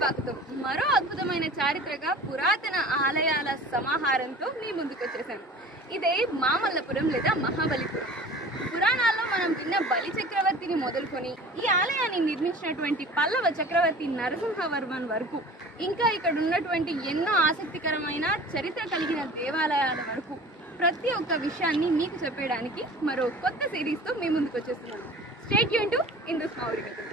స్వాగతం. మరో అద్భుతమైన చారిత్రక పురాతన ఆలయాల సమాహారంతో మీ ముందుకు వచ్చేసాను. ఇదే మామల్లపురం లేదా మహాబలిపురం. పురాణాల్లో మనం విన్న బలి చక్రవర్తిని మొదలుకొని ఈ ఆలయాన్ని నిర్మించినటువంటి పల్లవ చక్రవర్తి నరసింహవర్మన్ వరకు, ఇంకా ఇక్కడ ఉన్నటువంటి ఎన్నో ఆసక్తికరమైన చరిత్ర కలిగిన దేవాలయాల వరకు ప్రతి ఒక్క విషయాన్ని మీకు చెప్పడానికి మరో కొత్త సిరీస్తో మీ ముందుకు వచ్చేస్తున్నాను. స్టే ట్యూన్ టు హిందూస్ మా ఊరి కథలు.